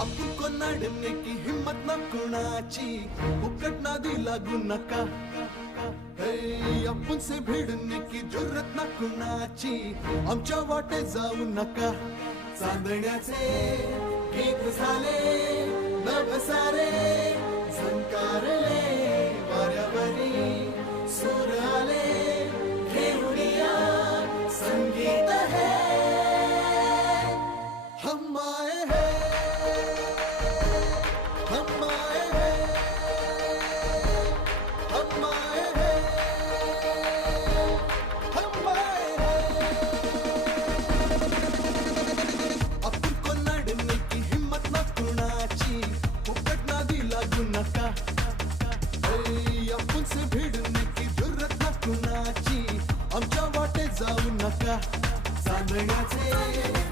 आपण कोणाडणे की हिम्मत ना कुणाची फुकट नादी लागू नका आपण से भिडणे की जुर्रत ना कुणाची आमच्या वाटे जाऊ नका चांदण्याचे गीत झाले नभ सारे झंकारले वाऱ्यावरी सूर आले घेऊया संगीत है हम आए हैं हम आए हैं हम आए हैं हम आए हैं आपण कोणाडणे की हिम्मत ना कुणाची फुकट नादी लागू नका आपण से भिडणे की जुर्रत ना कुणाची आमच्या वाटे जाऊ नका चांदण्याचे